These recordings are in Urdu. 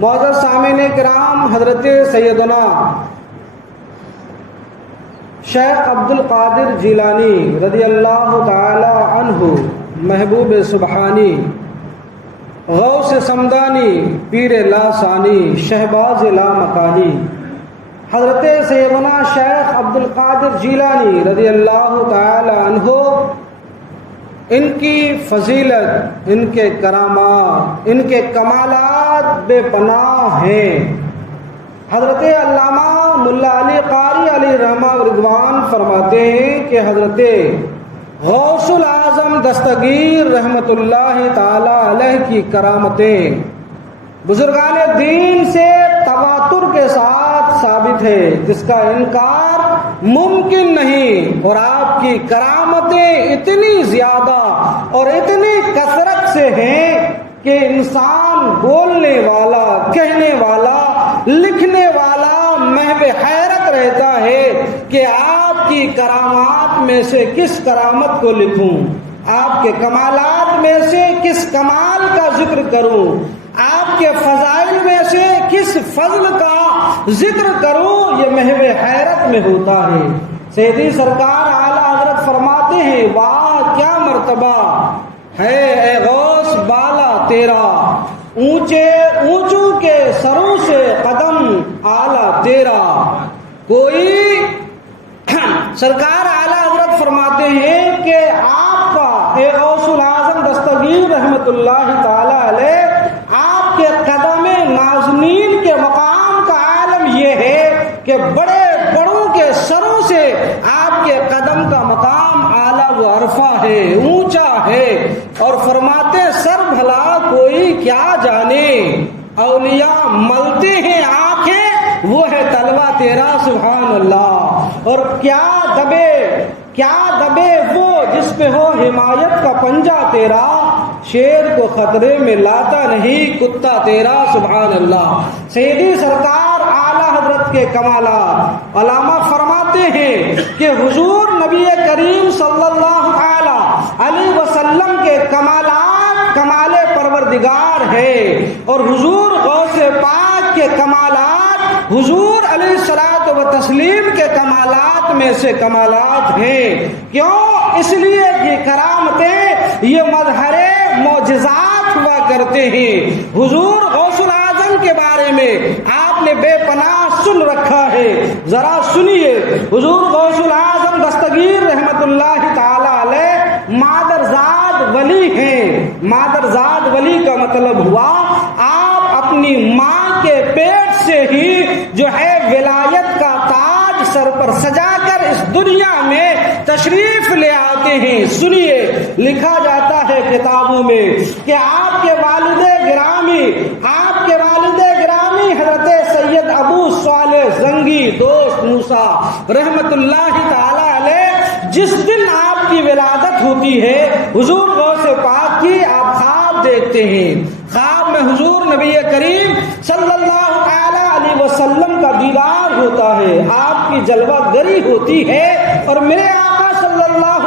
معزز سامعین کرام، حضرت سیدنا شیخ عبد القادر جیلانی رضی اللہ تعالی عنہ، محبوب سبحانی، غوث سمدانی، پیر لاسانی، شہباز لامکانی، حضرت سیدنا شیخ عبد القادر جیلانی رضی اللہ تعالی عنہ، ان کی فضیلت، ان کے کرامات، ان کے کمالات بے پناہ ہیں۔ حضرت علامہ ملا علی قاری علیہ رحمہ و رضوان فرماتے ہیں کہ حضرت غوث الاعظم دستگیر رحمت اللہ تعالی علیہ کی کرامتیں بزرگان دین سے تواتر کے ساتھ ثابت ہے، جس کا انکار ممکن نہیں، اور آپ کی کرامتیں اتنی زیادہ اور اتنی کثرت سے ہیں کہ انسان بولنے والا، کہنے والا، لکھنے والا محو حیرت رہتا ہے کہ آپ کی کرامات میں سے کس کرامت کو لکھوں، آپ کے کمالات میں سے کس کمال کا ذکر کروں، آپ کے فضائل میں سے کس فضل کا ذکر کروں، یہ محو حیرت میں ہوتا ہے۔ سیدی سرکار اعلیٰ حضرت فرماتے ہیں، واہ کیا مرتبہ ہے اے غوث بالا تیرا، اونچے اونچوں کے سروں سے قدم اعلیٰ تیرا۔ کوئی سرکار اعلیٰ حضرت فرماتے ہیں کہ آپ کا اے غوث الاعظم دستگیر رحمت اللہ تعالی علیہ، آپ کے قدم نازنین کے مقام کا عالم یہ ہے کہ بڑے بڑوں کے سروں سے آپ کے قدم کا مقام اعلیٰ و عرفہ ہے، اونچا ہے۔ اور فرماتے سر بھلا کوئی کیا جانے، اولیاء ملتے ہیں آنکھیں، وہ ہے طلبہ تیرا سبحان اللہ۔ اور کیا دبے وہ جس پہ ہو حمایت کا پنجہ تیرا، شیر کو خطرے میں لاتا نہیں کتا تیرا سبحان اللہ۔ سیدی سرکار اعلیٰ حضرت کے کمالات علامہ فرماتے ہیں کہ حضور نبی کریم صلی اللہ علیہ وسلم کے کمالات کمال پروردگار ہے، اور حضور غوث پاک کے کمالات حضور علیہ الصلوۃ و تسلیم کے کمالات میں سے کمالات ہیں۔ کیوں؟ اس لیے یہ کرامتیں، یہ مظہر معجزات ہوا کرتے ہیں۔ حضور غوث الاعظم کے بارے میں آپ نے بے پناہ سن رکھا ہے، ذرا سنیے۔ حضور غوث الاعظم دستگیر رحمت اللہ تعالی علیہ مادرزاد ولی ہیں۔ مادرزاد ولی کا مطلب ہوا آپ اپنی ماں کے پیٹ سے ہی جو ہے ولایت کا تاج سر پر سجا کر اس دنیا میں تشریف لے آتے ہیں۔ سنیے، لکھا جاتا ہے کتابوں میں کہ آپ کے والد گرامی حضرت سید ابو صالح زنگی دوست موسیٰ رحمت اللہ تعالی علیہ، جس دن آپ کی ولادت ہوتی ہے حضور غوث پاک کی، آپ خواب دیکھتے ہیں۔ خواب میں حضور نبی کریم صلی اللہ علیہ وسلم کا دیدار ہوتا ہے، آپ کی جلوہ گری ہوتی ہے، اور میرے آقا صلی اللہ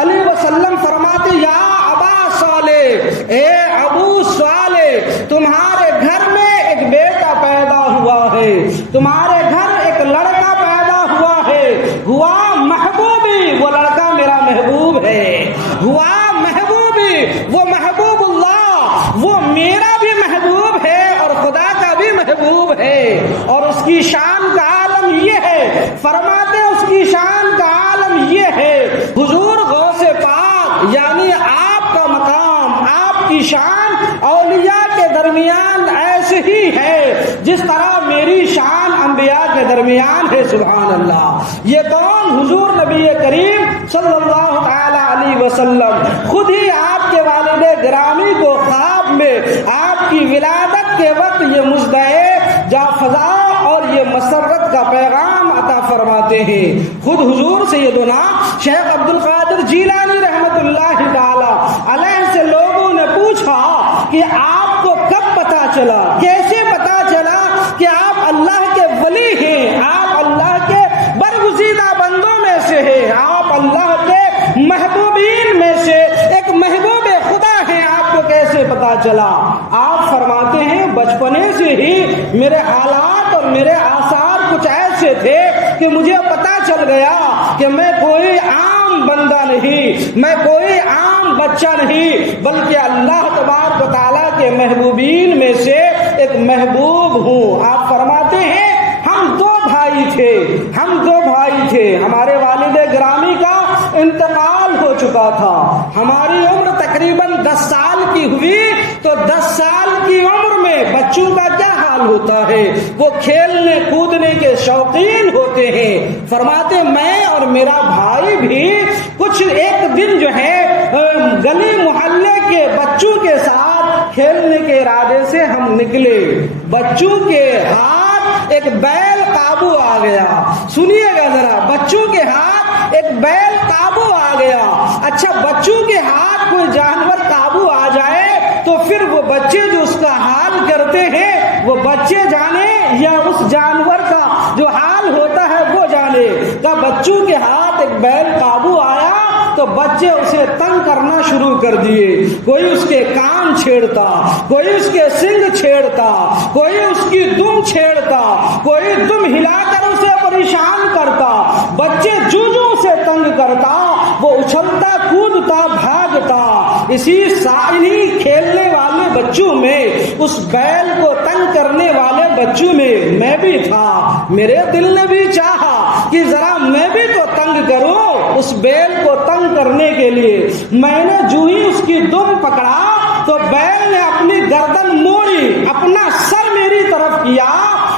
علیہ وسلم فرماتے یا ابا صالح، اے ابو صالح، تمہارے گھر میں ایک بیٹا پیدا ہوا ہے، تمہارے گھر ایک لڑکا پیدا ہوا ہے، ہوا محبوبی، وہ لڑکا میرا محبوب ہے، ہوا محبوبی، وہ محبوب اللہ، وہ میرا بھی محبوب ہے اور خدا کا بھی محبوب ہے، اور اس کی شان کا عالم یہ ہے، فرماتے اس کی شان کا عالم یہ ہے، حضور غوث پاک یعنی آپ کا مقام، آپ کی شان اولیاء کے درمیان ایسے ہی ہے جس طرح میری شان انبیاء کے درمیان ہے سبحان اللہ۔ یہ کون؟ حضور نبی کریم صلی اللہ علیہ وسلم خود ہی آپ کے والد گرامی کو خواب میں آپ کی ولادت کے وقت یہ مژدہ جا فضا اور یہ مسرت کا پیغام عطا فرماتے ہیں۔ خود حضور سیدنا شیخ عبد القادر جیلانی رحمت اللہ تعالی علیہ سے لوگوں نے پوچھا کہ آپ کو کب پتا چلا، کیسے پتا چلا کہ آپ اللہ کے ولی ہیں، آپ اللہ کے برگزیدہ بندوں میں سے ہیں، آپ اللہ کے محبوبین میں سے ایک محبوب خدا ہیں، آپ کو کیسے پتا چلا؟ آپ فرماتے ہیں بچپنے سے میرے حالات اور میرے آثار کچھ ایسے تھے کہ مجھے پتا چل گیا کہ میں کوئی عام بندہ نہیں، میں کوئی عام بچہ نہیں، بلکہ اللہ تبارک و تعالیٰ کے محبوبین میں سے ایک محبوب ہوں۔ آپ فرماتے ہیں ہم دو بھائی تھے، ہمارے والد گرامی کا انتقال ہو چکا تھا، ہماری عمر تقریباً 10 سال کی ہوئی، تو 10 سال کی عمر میں بچوں کا کیا حال ہوتا ہے، وہ کھیلنے کودنے کے شوقین ہوتے ہیں۔ فرماتے میں اور میرا بھائی بھی کچھ ایک دن جو ہے گلی محلے کے بچوں کے ساتھ کھیلنے کے ارادے سے ہم نکلے، بچوں کے ہاتھ ایک بیل قابو آ گیا۔ سنیے گا ذرا، بچوں کے ہاتھ ایک بیل قابو آ گیا۔ اچھا، بچوں کے ہاتھ کوئی جانور قابو آ جائے تو پھر وہ بچے جو اس کا حال کرتے ہیں وہ بچے جانے یا اس جانور کا جو حال ہوتا ہے وہ جانے۔ کہ بچوں کے ہاتھ ایک بیل قابو آیا تو بچے اسے تنگ کرنا شروع کر دیے، کوئی اس کے کان چھیڑتا، کوئی اس کے سنگ چھیڑتا، کوئی اس کی دم چھیڑتا، کوئی دم ہلا کر اسے پریشان کرتا، بچے جو اسے تنگ کرتا وہ اچھلتا کودتا بھاگتا۔ انہی کھیلنے والے بچوں میں، اس بیل کو تنگ کرنے والے بچوں میں بھی تھا۔ میرے دل نے بھی چاہا کہ ذرا میں بھی تو تنگ کروں اس بیل کو تنگ کرنے کے لیے۔ میں نے جو ہی اس کی دم پکڑا تو بیل نے اپنی گردن موڑی، اپنا سر میری طرف کیا،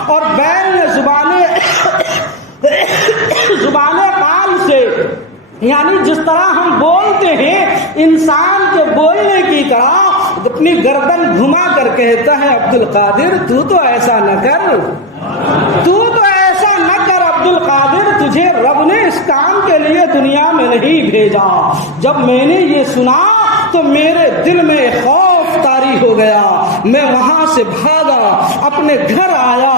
اور بیل نے زبان قال سے، یعنی جس طرح ہم بولتے ہیں انسان کے بولنے کی طرح، اپنی گردن گھما کر کہتا ہے عبد القادر تو ایسا نہ کر، عبد القادر، تجھے رب نے اس کام کے لیے دنیا میں نہیں بھیجا۔ جب میں نے یہ سنا تو میرے دل میں خوف طاری ہو گیا، میں وہاں سے بھاگا، اپنے گھر آیا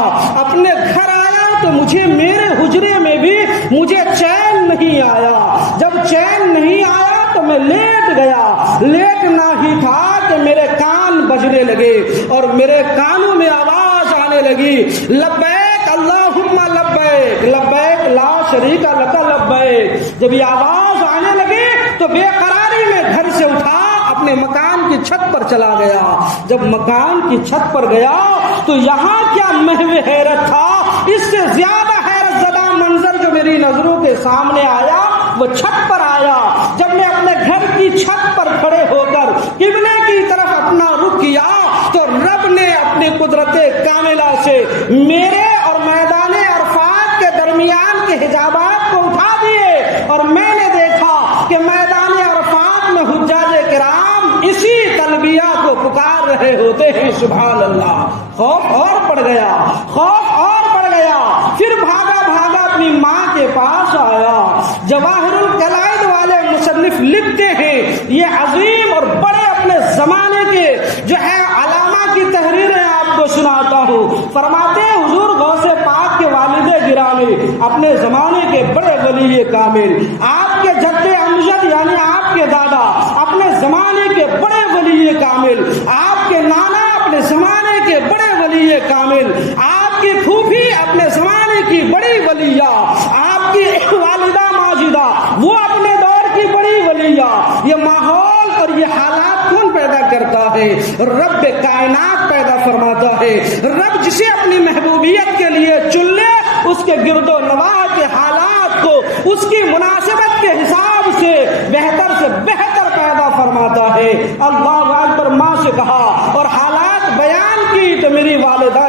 تو مجھے میرے حجرے میں بھی مجھے چین نہیں آیا۔ جب چین نہیں آیا تو میں لیٹ گیا، لیٹنا ہی تھا کہ میرے کان بجنے لگے اور میرے کانوں میں آواز آنے لگی، لبیک اللہم لبیک، لبیک لا شریک لک لبیک۔ جب یہ آواز آنے لگی تو بے قراری میں گھر سے اٹھا، اپنے مکان کی چھت پر چلا گیا۔ جب مکان کی چھت پر گیا تو یہاں کیا محو حیرت تھا، اس سے زیادہ حیرت زدہ منظر جو میری نظروں کے سامنے آیا وہ چھت پر آیا۔ جب میں اپنے گھر کی چھت پر کھڑے ہو کر قبلے کی طرف اپنا رخ کیا تو رب نے اپنی قدرت کاملہ سے میرے اور میدان عرفات کے درمیان کے حجابات کو اٹھا دیے، اور میں نے دیکھا کہ میدان عرفات میں حجاج کرام اسی تلبیہ کو پکار رہے ہوتے ہیں۔ سبحان اللہ، خوف اور بڑھ گیا۔ پھر بھاگا اپنی ماں کے پاس آیا۔ جواہر القلائد والے مصنف لکھتے ہیں، یہ عظیم اور بڑے اپنے زمانے کے جو ہے علامہ کی تحریریں آپ کو سناتا ہوں۔ فرماتے ہیں حضور غوث پاک کے والد گرامی، اپنے زمانے کے بڑے ولی کامل، آپ کے جد امجد یعنی آپ کے دادا اپنے زمانے کے بڑے ولی کامل، آپ کے نانا اپنے زمانے کے بڑے ولی کامل، آپ کی پھوپھی اپنے زمانے کی بڑی ولیہ، آپ کی والدہ ماجدہ وہ اپنے دور کی بڑی ولیہ۔ یہ ماحول اور یہ حالات کون پیدا کرتا ہے؟ رب کائنات پیدا فرماتا ہے۔ رب جسے اپنی محبوبیت کے لیے چن لے، اس کے گرد و نواح کے حالات کو اس کی مناسبت کے حساب سے بہتر پیدا فرماتا ہے۔ اللہ اکبر، ماں سے کہا اور حالات بیان کی تو میری والدہ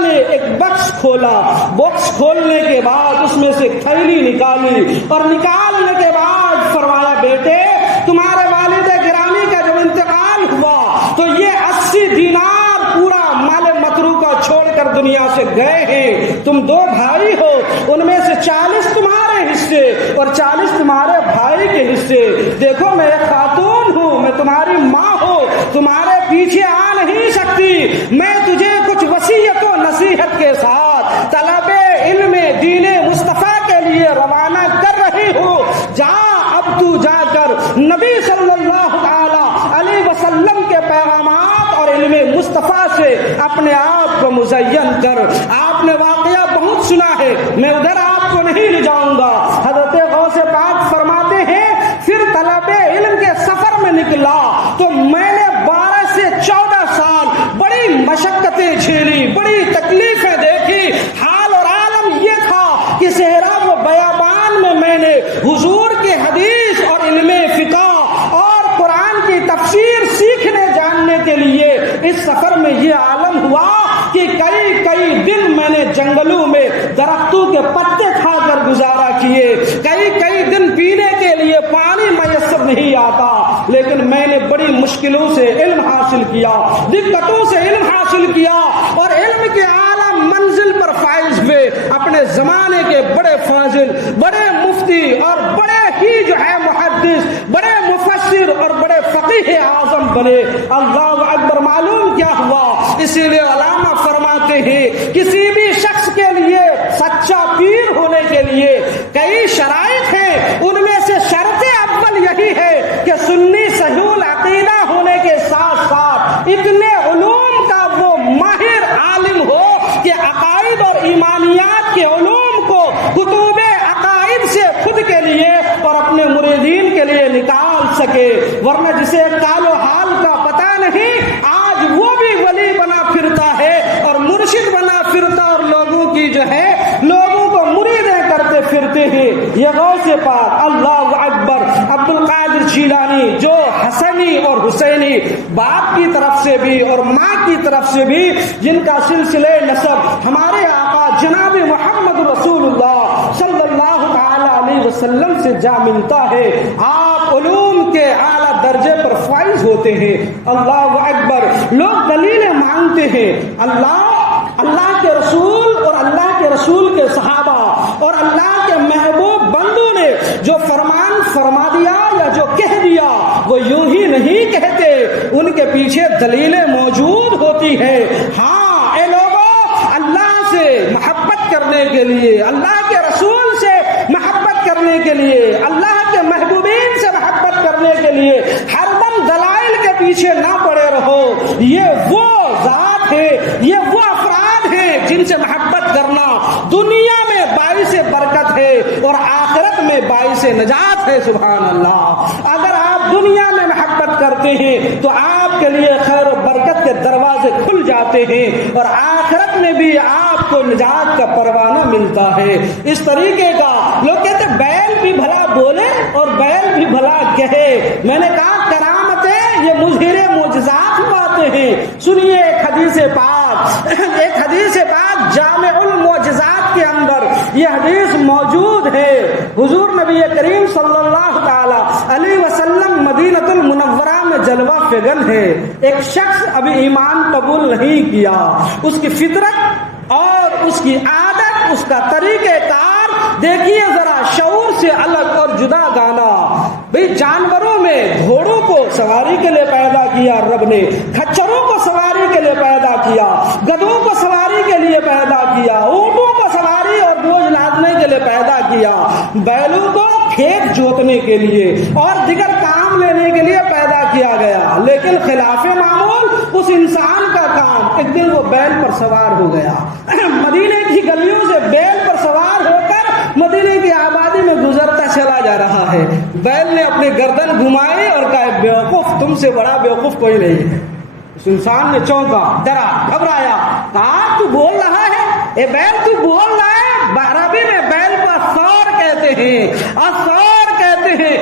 نے ایک بکس کھولا، باکس کھولنے کے بعد اس میں سے تھیلی نکالی، اور نکالنے کے بعد فرمایا بیٹے تمہارے والد گرامی کا جب انتقال ہوا تو یہ 80 دینار پورا مال متروکہ چھوڑ کر دنیا سے گئے ہیں، تم 2 بھائی ہو، ان میں سے 40 تمہارے حصے اور 40 تمہارے بھائی کے حصے۔ دیکھو میں ایک خاتون ہوں، میں تمہاری ماں ہوں، تمہارے پیچھے آ نہیں سکتی، میں تجھے کچھ وصیت و نصیحت کے ساتھ طلب علم دین مصطفیٰ کے لیے روانہ کر رہی ہوں۔ اب تو جا کر نبی صلی اللہ علیہ وسلم کے پیغامات اور علم مصطفیٰ سے اپنے آپ عبادت کو مزین کر۔ آپ نے واقعہ بہت سنا ہے، میں ادھر آپ کو نہیں لے جاؤں گا۔ حضرت غوث پاک فرماتے ہیں پھر طلب علم کے سفر میں نکلا تو میں نے 12 سے 14 سال بڑی مشقتیں جھیلی، بڑی تکلیفیں دیکھی۔ حال اور عالم یہ تھا کہ صحرا و بیابان میں نے حضور کی حدیث اور علم فقہ اور قرآن کی تفسیر سیکھنے جاننے کے لیے اس سفر میں یہ عالم ہوا کہ کئی دن میں نے جنگلوں میں درختوں کے پتے کھا کر گزارا کیے، کئی دن پینے کے لیے پانی میسر نہیں آتا، لیکن میں نے بڑی مشکلوں سے علم حاصل کیا، دقتوں سے علم حاصل کیا اور علم کے اعلیٰ منزل پر فائز ہوئے۔ اپنے زمانے کے بڑے فاضل، بڑے مفتی اور بڑے ہی جو ہے محدث، بڑے مفسر اور بڑے فقیہ اعظم بنے۔ اللہ اکبر! معلوم کیا ہوا؟ اسی لیے علامہ فرماتے ہیں کسی بھی شخص کے لیے سچا پیر ہونے کے لیے کئی شرائط ہیں، ان میں سے شرط اول یہی ہے کہ سنی صحیح العقیدہ ہونے کے ساتھ ساتھ اتنے علوم کا وہ ماہر عالم ہو کہ عقائد اور ایمانیات کے علوم کو کتب عقائد سے خود کے لیے اور اپنے مریدین کے لیے نکال سکے، ورنہ جسے قال و حال کا پتہ نہیں آج وہ بھی ولی بنا پھرتا ہے اور مرشد بنا پھرتا اور لوگوں کی جو ہے لوگوں کو مریدیں کرتے پھرتے ہیں۔ یہ غوث پاک اللہ اکبر عبد القادر جیلانی جو حسنی اور حسینی باپ کی طرف سے بھی اور ماں کی طرف سے بھی جن کا سلسلہ نسب ہمارے آقا جناب محمد رسول اللہ صلی اللہ تعالی علیہ وسلم سے جا ملتا ہے، آپ علوم کے اعلیٰ درجے پر فائز ہوتے ہیں۔ اللہ اکبر! لوگ دلیلیں مانگتے ہیں، اللہ کے رسول اور اللہ کے رسول کے صحابہ اور اللہ کے محبوب بندوں نے جو فرمان فرما دیا یا جو کہہ دیا وہ یوں ہی نہیں کہتے، ان کے پیچھے دلیلیں موجود ہوتی ہیں۔ ہاں اے لوگوں، اللہ سے محبت کرنے کے لیے، اللہ کے رسول سے محبت کرنے کے لیے، اللہ کے محبوبین سے محبت کرنے کے لیے ہر دم دلائل کے پیچھے نہ پڑے رہو۔ یہ وہ ذات ہے، یہ وہ افراد ہیں جن سے محبت کرنا دنیا میں باعث برکت ہے اور آخرت میں باعث نجات ہے۔ سبحان اللہ! اگر آپ دنیا میں محبت کرتے ہیں تو آپ کے لیے خیر و برکت کے دروازے کھل جاتے ہیں اور آخرت میں بھی آپ کو نجات کا پروانہ ملتا ہے۔ اس طریقے کا لوگ کہتے ہیں بیل بھی بھلا بولے اور بیل بھی بھلا کہے۔ میں نے کہا کرامتیں یہ مظہر معجزات باتیں ہیں۔ سنیے ایک حدیث پاک جامع المعجزات کے اندر یہ حدیث موجود ہے۔ حضور نبی کریم صلی اللہ تعالی علیہ وسلم مدینہ المنورہ میں جلوہ فگن ہے۔ ایک شخص ابھی ایمان قبول نہیں کیا، اس کی فطرت اور اس کی عادت، اس کا طریقہ کار دیکھیے ذرا، شعور سے الگ اور جدا گانا۔ بھئی جانوروں میں گھوڑوں کو سواری کے لیے پیدا کیا رب نے، کھچروں کو سواری کے لیے پیدا کیا، گدھوں کو سواری کے لیے پیدا کیا، اونٹوں کو سواری اور بوجھ لادنے کے لیے پیدا کیا، بیلوں کو کھیت جوتنے کے لیے اور دیگر کام لینے کے لیے پیدا کیا گیا۔ لیکن خلاف معمول اس انسان کا کام، ایک دن وہ بیل پر سوار ہو گیا، مدینے کی گلیوں سے بیل پر سوار ہو کر مدینے کی آبادی میں گزرتا چلا جا رہا ہے۔ بیل نے اپنی گردن گھمائی اور کہا بیوقوف، تم سے بڑا بیوقوف کوئی نہیں ہے۔ اس انسان نے چونکا، ڈرا، گھبرایا، کہا تو بول رہا ہے، اے بیل تو بول رہا ہے؟ عربی میں بیل کو الثور کہتے ہیں، الثور کہتے ہیں،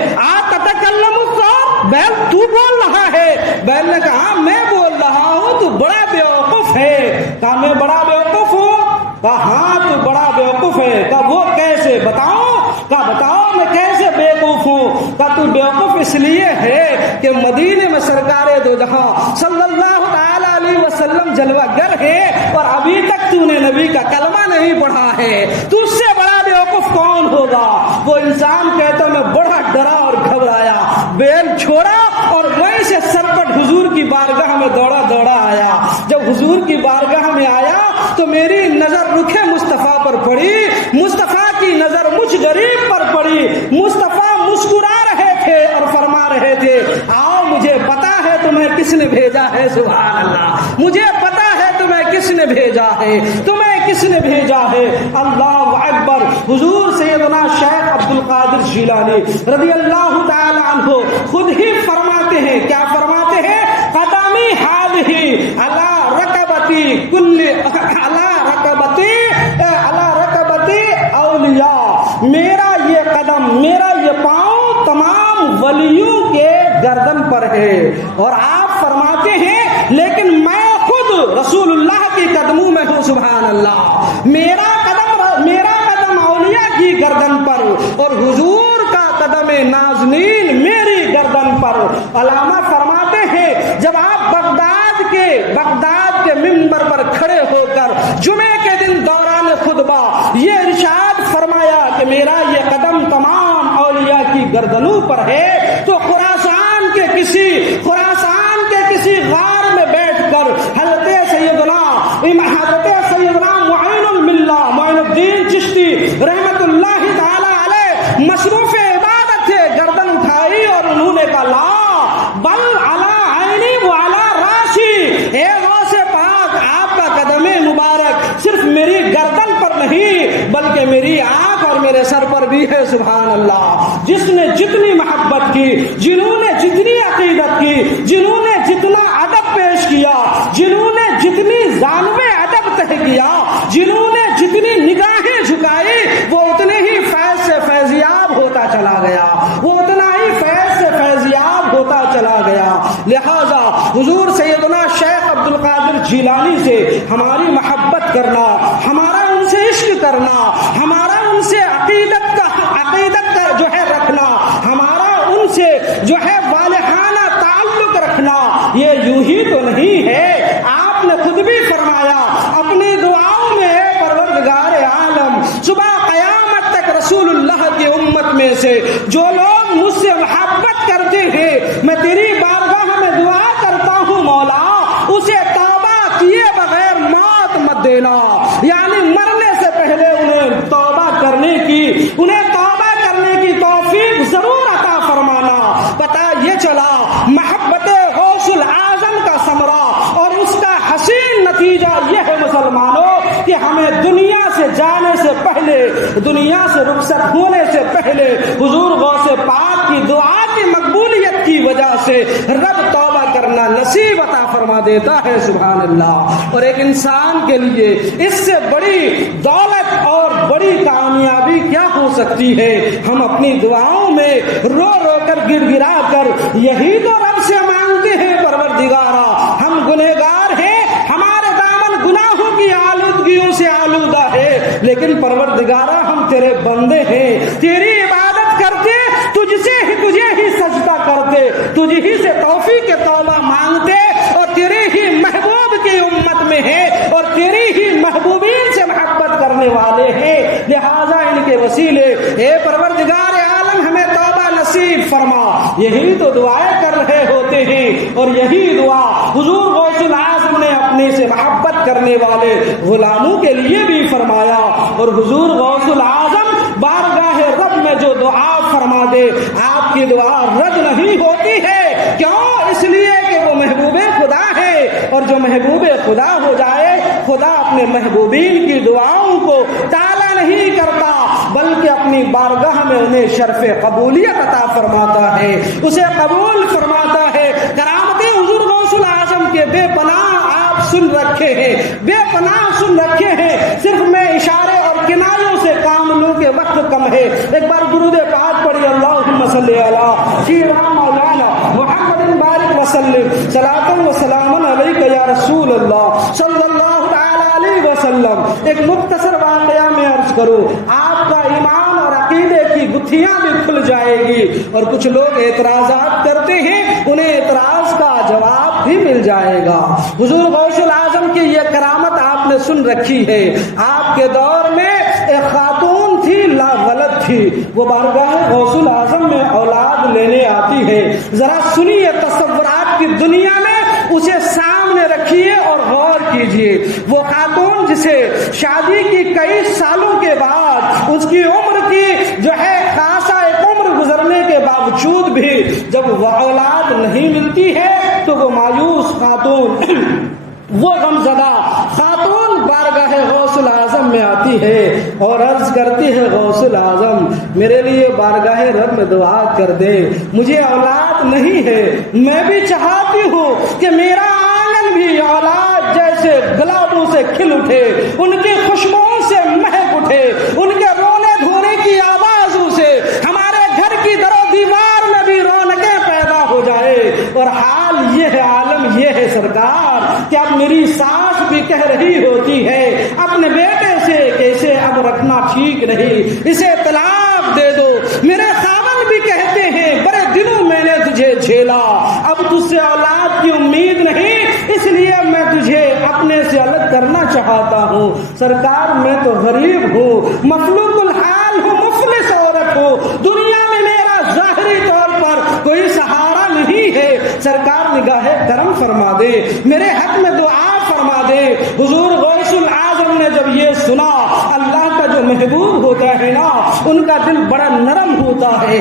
تتکلم الثور، بیل تو بول رہا ہے؟ بیل نے کہا میں بول رہا ہوں، تو بڑا بیوقوف ہے۔ کہا میں بڑا بیوقوف ہوں؟ کہا ہاں تو بڑا بیوقوف ہے۔ کہا وہ کیسے؟ بتاؤ۔ کہا بتاؤ میں کیسے بیوقوف ہوں؟ کہا تو بیوقوف اس لیے ہے کہ مدینے میں سرکار دو جہاں صلی اللہ تعالی علیہ وسلم جلوہ گر ہے اور ابھی تک تو نے نبی کا کلمہ نہیں پڑھا ہے، تو اس سے بڑا بیوقوف کون ہوگا؟ وہ انسان کہتا میں بڑا ڈرا اور گھبرایا، بیل چھوڑا اور وہیں سے سرپٹ حضور کی بارگاہ میں دوڑا آیا۔ جب حضور کی بارگاہ میں آیا تو میری نظر رخ مصطفیٰ پر پڑی، مصطفیٰ کی نظر مجھ غریب پر پڑی، مصطفیٰ مسکرا رہے تھے اور فرما رہے تھے آؤ مجھے پتا ہے تمہیں کس نے بھیجا ہے۔ سبحان اللہ! مجھے پتا ہے تمہیں کس نے نے بھیجا ہے؟ تمہیں کس نے بھیجا ہے؟ اللہ اکبر۔ حضور سیدنا شیخ عبد القادر جیلانی رضی اللہ تعالی عنہ خود ہی فرماتے ہیں، کیا فرماتے ہیں؟ قدمی حاذہی علی رکبتی اولیاء، میرا یہ قدم، میرا یہ پاؤں تمام ولیوں کے گردن پر ہے۔ اور آپ فرماتے ہیں لیکن میں خود رسول اللہ کے قدموں میں ہوں، سبحان اللہ۔ میرا قدم اولیاء کی گردن پر اور حضور کا قدم نازنین میری گردن پر۔ علامہ فرماتے ہیں جب آپ بغداد کے منبر پر کھڑے ہو کر جمعے کے دن دوران خطبہ یہ ارشاد فرمایا کہ میرا یہ قدم تمام اولیاء کی گردنوں پر ہے، تو خراسان کے کسی غار میں بیٹھ کر حضرت سیدنا معین الدین چشتی رحمت اللہ تعالی علیہ مصروف عبادت تھے، گردن اٹھائی اور انہوں نے کہا لا بل علی عینی و علی راشی، اے غوث پاک آپ کا قدم مبارک صرف میری گردن پر نہیں بلکہ میری آنکھ اور میرے سر پر بھی ہے، سبحان اللہ۔ جس نے جتنی محبت کی، جنہوں نے جتنی عقیدت کی، جنہوں نے جتنا ادب پیش کیا، جنہوں نے جتنی جانب ادب طے کیا، جنہوں نے جتنی نگاہیں جھکائی، وہ اتنے ہی فیض سے فیضیاب ہوتا چلا گیا، وہ اتنا ہی فیض سے فیضیاب ہوتا چلا گیا۔ لہذا حضور سیدنا شیخ عبد القادر جیلانی سے ہماری محبت کرنا، ہمارا ان سے عشق کرنا، ہمارا ان سے عقیدت کا جو ہے رکھنا، ہمارا ان سے جو ہے والہانہ تعلق رکھنا، یہ یوں ہی تو نہیں ہے۔ آپ نے خود بھی فرمایا اپنی دعاؤں میں، پروردگار عالم صبح قیامت تک رسول اللہ کی امت میں سے جو لوگ مجھ سے محبت کرتے ہیں، میں تیری بارگاہ میں دعا کرتا ہوں مولا اسے توبہ کیے بغیر موت مت دینا، یعنی مرنے سے پہلے انہیں توبہ کرنے کی توفیق ضرور عطا فرمانا۔ پتہ یہ چلا محبت غوث العظم کا ثمرہ اور اس کا حسین نتیجہ یہ ہے مسلمانوں کہ ہمیں دنیا سے جانے سے پہلے، دنیا سے رخصت ہونے سے پہلے حضور غوث پاک کی دعا کی مقبولیت کی وجہ سے رب توبہ کرنا نصیب عطا فرما دیتا ہے، سبحان اللہ۔ اور ایک انسان کے لیے اس سے بڑی دولت اور بڑی کامیابی کیا ہو سکتی ہے؟ ہم اپنی دعاؤں میں رو رو کر گڑ گڑا کر یہی تو رب سے مانگتے ہیں، پروردگارا ہم گنہگار ہیں، ہمارے دامن گناہوں کی آلودگیوں سے آلودہ ہے، لیکن پروردگارا ہم تیرے بندے ہیں، تیری عبادت کرتے، تجھے ہی سجدہ کرتے، تجھ ہی سے توفیق توبہ مانگتے، اور تیرے ہی محبوب کی امت میں ہے اور تیری ہی محبوبین سے محبت کرنے والے ہیں، لہذا ان کے وسیلے اے پروردگار عالم ہمیں توبہ نصیب فرما۔ یہی تو دعائیں کر رہے ہوتے ہیں، اور یہی دعا حضور غوث العظم نے اپنے سے محبت کرنے والے غلاموں کے لیے بھی فرمایا۔ اور حضور غوث العظم بارگاہ رب میں جو دعا فرما دے آپ کی دعا رد نہیں ہوتی ہے، کیوں؟ اس لیے کہ وہ محبوب خدا ہے، اور جو محبوب خدا ہو جائے خدا اپنے محبوبین کی دعاؤں کو ٹالا نہیں کرتا بلکہ اپنی بارگاہ میں انہیں شرف قبولیت عطا فرماتا ہے، اسے قبول فرماتا ہے۔ کرامتیں حضور غوث العظم کے بے پناہ آپ سن رکھے ہیں، بے پناہ سن رکھے ہیں، صرف میں اشارے اور کنایوں سے کام لوں کہ وقت کم ہے۔ ایک بار درود پاک پڑھی، اللہم صلی علی سیدنا مولانا محمد بارک وسلم، صلاۃ و سلام علیک یا رسول اللہ صلی اللہ تعالی علیہ وسلم۔ ایک مختصر واقعہ میں عرض کروں، آپ کا ایمان اور عقیدے کی گتھیاں بھی کھل جائے گی، اور کچھ لوگ اعتراضات کرتے ہیں انہیں اعتراض کا جواب بھی مل جائے گا۔ حضور غوث العظم کی یہ کرامت آپ نے سن رکھی ہے، آپ کے دور میں ایک خاتون تھی، لا غلط تھی، وہ بارگاہ غوث العظم میں اولاد لینے آتی ہے۔ ذرا سنیے، تصورات کی دنیا میں اسے سامنے رکھیے اور غور کیجیے۔ وہ خاتون جسے شادی کی کئی سالوں کے بعد اس کی عمر کی جو ہے خاصا ایک عمر گزرنے کے باوجود بھی جب وہ اولاد نہیں ملتی ہے تو وہ مایوس خاتون وہ غمزدہ خاتون آتی ہے اور عرض کرتی ہے غوث الاعظم میرے لیے بارگاہ رب میں دعا کر دے، مجھے اولاد نہیں ہے، میں بھی چاہتی ہوں کہ میرا آنگن بھی اولاد جیسے گلابوں سے کھل اٹھے، ان کی خوشبوؤں سے مہک اٹھے، ان کے رونے دھونے کی آوازوں سے ہمارے گھر کی در و دیوار میں بھی رونقیں پیدا ہو جائے۔ اور حال یہ ہے، عالم یہ ہے سرکار کہ اب میری ساس بھی کہہ رہی ہوتی ہے اپنے بیٹے سے کہ اسے اب رکھنا ٹھیک نہیں، اسے طلاق دے دو۔ میرے خاوند بھی کہتے ہیں بڑے دنوں میں نے تجھے جھیلا، اب تجھ سے اولاد کی امید نہیں، اس لیے میں تجھے اپنے سے الگ کرنا چاہتا ہوں۔ سرکار میں تو غریب ہوں، مخلوق الحال ہوں، مفلس عورت ہوں، دنیا میں میرا ظاہری طور پر کوئی سہارا نہیں ہے، سرکار نگاہ کرم فرما دے، میرے حق میں دعا فرما دے۔ حضور غوث الاعظم نے جب یہ سنا، اللہ کا جو محبوب ہوتا ہے نا ان کا دل بڑا نرم ہوتا ہے،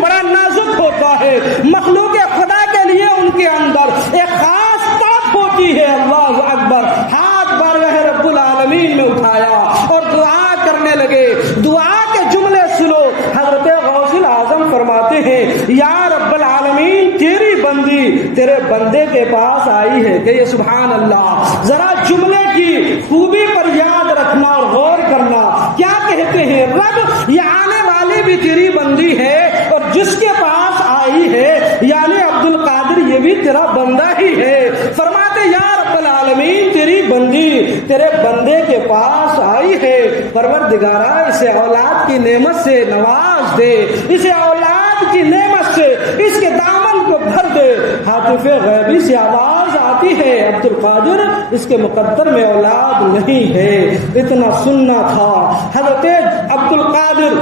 بڑا نازک ہوتا ہے، مخلوق خدا کے لیے ان کے اندر ایک خاص طاقت ہوتی ہے۔ اللہ اکبر، ہاتھ بارگاہ رب العالمین میں اٹھایا اور دعا کرنے لگے۔ دعا کے جملے سنو، حضرت غوث الاعظم فرماتے ہیں یا رب العالمین تیری بندی تیرے بندے کے پاس آئی ہے، کہ یہ سبحان اللہ، ذرا جملے کی خوبی پر یاد رکھنا اور غور کرنا۔ کیا کہتے ہیں؟ رب یہ آنے والی بھی تیری بندی ہے اور جس کے پاس آئی ہے یعنی عبد القادر یہ بھی تیرا بندہ ہی ہے۔ فرماتے یا رب العالمین تیری بندی تیرے بندے کے پاس آئی ہے، پروردگارا اسے اولاد کی نعمت سے نواز دے، اسے اولاد کی نعمت سے اس کے دامن کو بھر دے۔ ہاتف غیبی سے آواز آتی ہے عبد القادر اس کے مقدر میں اولاد نہیں ہے۔ اتنا سننا تھا، حضرت عبد القادر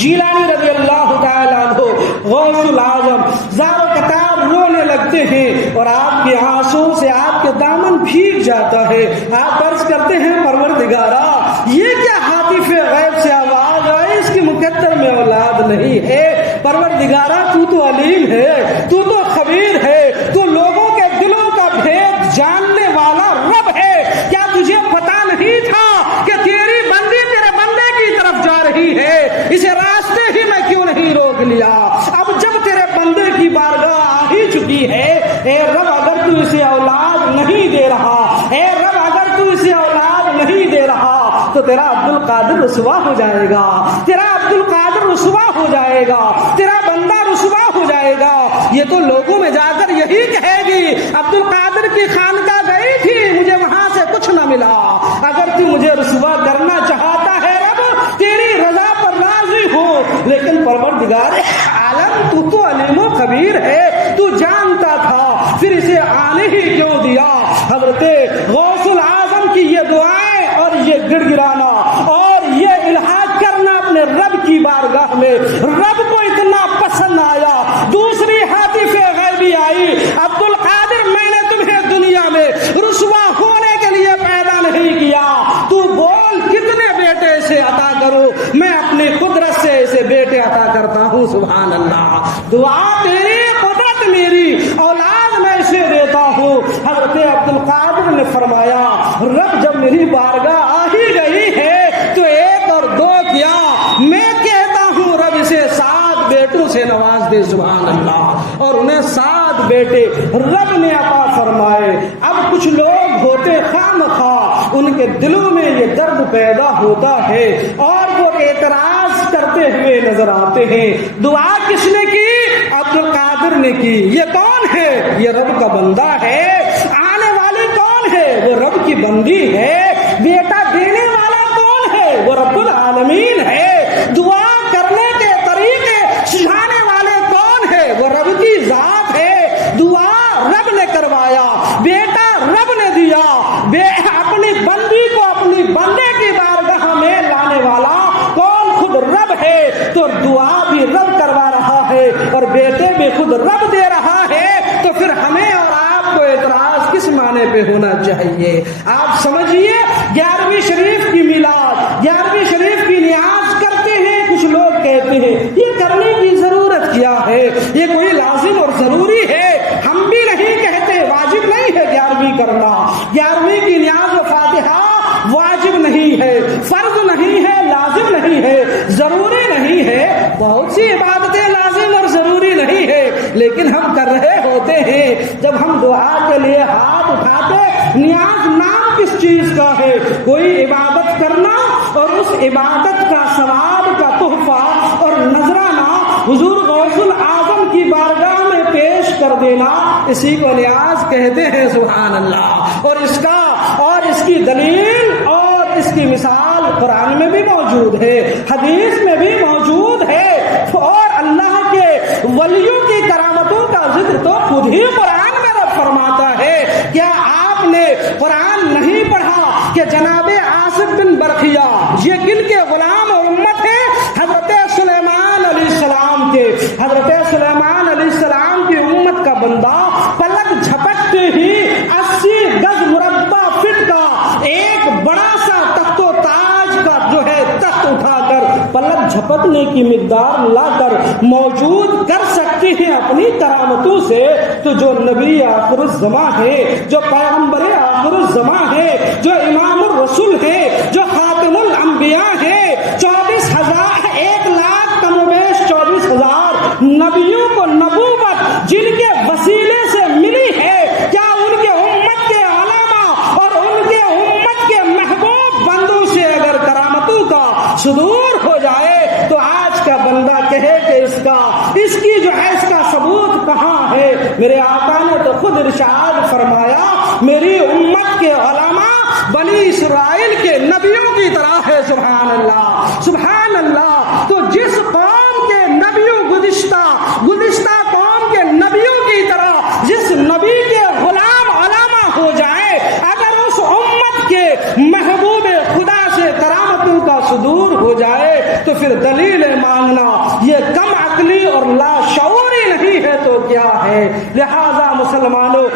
جیلانی رضی اللہ تعالیٰ عنہ غوث الاعظم زار و قطار رونے لگتے ہیں اور آپ کے آنسو سے آپ کے دامن بھیگ جاتا ہے۔ آپ عرض کرتے ہیں پروردگارا یہ کیا ہاتف غیب سے آواز آئی، اس کی مقدر میں اولاد نہیں ہے۔ پروردگارا تو علیم ہے، تو خبیر ہے، تو لوگوں کے دلوں کا بھید جاننے والا رب ہے۔ کیا تجھے پتا نہیں تھا کہ تیری بندی تیرے بندے کی طرف جا رہی ہے؟ اسے راستے ہی میں کیوں نہیں روک لیا؟ اب جب تیرے بندے کی بارگاہ آ ہی چکی ہے، اے رب اگر تو اسے اولاد نہیں دے رہا، اے رب اگر تو اسے اولاد نہیں دے رہا تو تیرا عبد القادر رسوا ہو جائے گا، تیرا عبد القادر رسوا ہو جائے گا، تیرا بندہ رسوا ہو جائے گا۔ یہ تو لوگوں میں جا کر یہی کہے گی عبد القادر کی خانقاہ گئی تھی مجھے وہاں سے کچھ نہ ملا۔ اگر تو مجھے رسوا کرنا چاہتا ہے رب تیری رضا پر راضی ہو، لیکن پروردگار عالم تو علیم و خبیر ہے، تو جانتا تھا پھر اسے آنے ہی کیوں دیا؟ حضرت غوث الاعظم کی یہ دعائیں اور یہ گڑ گڑانا اور یہ الحاق کرنا اپنے رب کی بارگاہ میں رب کو اتنا پسند آیا۔ دوسری ہاتف غیبی آئی، عبد القادر میں نے تمہیں دنیا میں رسوا ہونے کے لیے پیدا نہیں کیا، تو بول کتنے بیٹے سے عطا کرو، میں اپنی قدرت سے اسے بیٹے عطا کرتا ہوں۔ سبحان اللہ، دعا تیری قدرت میری، اولاد میں اسے دیتا ہوں۔ حضرت عبد القادر نے فرمایا رب جب میری بارگاہ آ ہی گئی ہے تو ایک اور دو کیا، میں کہتا ہوں رب اسے 7 بیٹوں سے نواز دے۔ سبحان اللہ، اور انہیں 7 بیٹے رب نے عطا فرمائے۔ اب کچھ لوگ ہوتے خواہ ان کے دلوں میں یہ درد پیدا ہوتا ہے اور وہ اعتراض کرتے ہوئے نظر آتے ہیں۔ دعا کس نے کی؟ عبد القادر نے کی۔ یہ کون ہے؟ یہ رب کا بندہ ہے۔ آنے والی کون ہے؟ وہ رب کی بندی ہے۔ بیٹا دینے والا کون ہے؟ وہ رب العالمین ہے۔ دعا کرنے کے طریقے سکھانے والے کون ہے؟ وہ رب کی ذات ہے۔ دعا رب نے کروایا، بیٹا رب نے دیا، اپنی بندی کو اپنی بندے کی بارگاہ میں لانے والا کون؟ خود رب ہے۔ تو دعا بھی رب کروا رہا ہے اور بیٹے بھی خود رب دے رہا ہے، تو پھر ہمیں اور آپ کو اعتراض کس معنی پہ ہونا چاہیے؟ آپ سمجھیے 11ویں شریف کی میلاد، 11ویں شریف کی نیاز کرتے ہیں، کچھ لوگ کہتے ہیں یہ کرنے کی ضرورت کیا ہے، یہ کوئی لازم اور ضروری ہے؟ ہم بھی نہیں کہتے واجب نہیں ہے 11ویں کرنا، 11ویں کی نیاز و فاتحہ واجب نہیں ہے، فرض کس چیز کا ہے؟ کوئی عبادت کرنا اور اس عبادت کا ثواب کا تحفہ اور نذرانہ حضور غوث العظم کی بارگاہ میں پیش کر دینا، اسی کو نیاز کہتے ہیں۔ سبحان اللہ۔ اور اس کی دلیل اور اس کی مثال قرآن میں بھی موجود ہے، حدیث میں بھی موجود ہے، اور اللہ کے ولیوں کی کرامتوں کا ذکر تو خود ہی قرآن میں رب فرماتا ہے۔ کیا آپ نے قرآن نہیں پڑھا کہ جناب آصف بن برقیہ یہ کن کے غلام اور امت ہے؟ حضرت سلیمان علیہ السلام کے۔ حضرت سلیمان علیہ السلام کی امت کا بندہ پلک جھپکتے ہی 80 گز مربع فٹ کا ایک بڑا سا تخت و تاج کا جو ہے تخت اٹھا کر پلک جھپکنے کی مقدار لا کر موجود کر سکتے ہیں اپنی کرامتوں سے، تو جو نبی آخر الزماں ہے، جو پیغمبر آخر الزماں ہے، جو امام الرسول ہے، جو خاتم الانبیاء ہے، 1,00,000 کم و بیش 24,000 نبیوں کو نبوت جن کے وسیلے سے ملی ہے، کیا ان کے امت کے علماء اور ان کے امت کے محبوب بندوں سے اگر کرامتوں کا صدور ہو جائے تو آج کا بندہ کہے کہ اس کی جو ہے اس کا ثبوت کہاں ہے؟ میرے آقا نے تو خود ارشاد فرمایا، میری امت کے علماء بنی اسرائیل کے نبیوں کی طرح ہے۔ سبحان اللہ، سبحان اللہ۔ تو جس قوم کے نبیوں گزشتہ قوم کے نبیوں کی طرح جس نبی کے غلام علامہ ہو جائے، اگر اس امت کے محبوب خدا سے کرامتوں کا صدور ہو جائے تو پھر دلیل مانگنا یہ کم عقلی اور لا شعوری نہیں ہے تو کیا ہے؟ لہذا مسلمانوں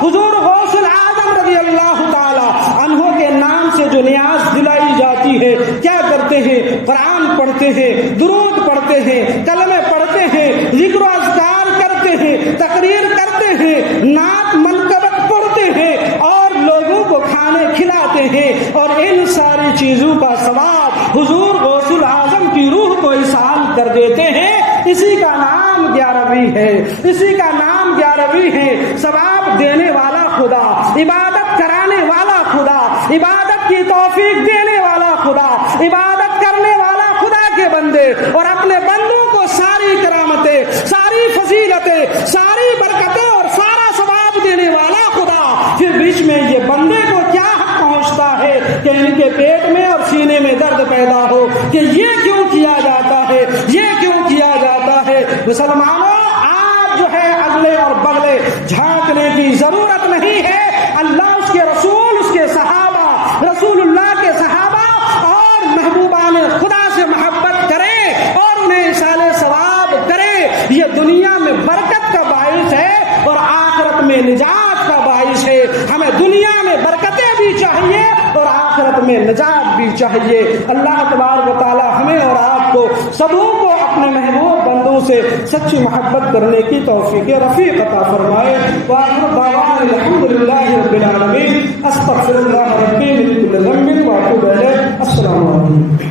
حضور غوث العظم رضی اللہ تعالی عنہ کے نام سے جو نیاز دلائی جاتی ہے، کیا کرتے ہیں؟ قرآن پڑھتے ہیں، درود پڑھتے ہیں، کلمے پڑھتے ہیں، ذکر و اذکار کرتے ہیں، تقریر کرتے ہیں، نعت منقبت پڑھتے ہیں اور لوگوں کو کھانے کھلاتے ہیں، اور ان ساری چیزوں کا ثواب حضور غوث العظم کی روح کو ایصال کر دیتے ہیں۔ اسی کا نام 11ویں ہے، اسی کا نام 11ویں ہے۔ ثواب دینے والا خدا، عبادت کرانے والا خدا، عبادت کی توفیق دینے والا خدا، عبادت کرنے والا خدا کے بندے اور اپنے بندوں کو ساری کرامتیں، ساری فضیلتیں، ساری برکتیں اور سارا ثواب دینے والا خدا، پھر بیچ میں یہ بندے کو کیا حق پہنچتا ہے کہ ان کے پیٹ میں اور سینے میں درد پیدا ہو کہ یہ کیوں کیا جاتا ہے، یہ کیوں کیا جاتا ہے؟ مسلمانوں، آج جو ہے اگلے اور بغلے جھانکنے کی ضرورت نہیں ہے۔ اللہ، اس کے رسول، اس کے صحابہ، رسول اللہ کے صحابہ اور محبوبان خدا سے محبت کریں اور انہیں ایصال ثواب کریں۔ یہ دنیا میں برکت کا باعث ہے اور آخرت میں نجات کا باعث ہے۔ ہمیں دنیا میں برکتیں بھی چاہیے اور آخرت میں نجات بھی چاہیے۔ اللہ تبارک و تعالی ہمیں اور آپ کو سبوں کو اپنے محبوب بندوں سے سچی محبت کرنے کی توفیق رفیق عطا فرمائے۔ وآخر دعوانا الحمدللہ رب العالمین۔ استغفر اللہ ربی من کل ذنب واتوب الیہ۔ السلام علیکم۔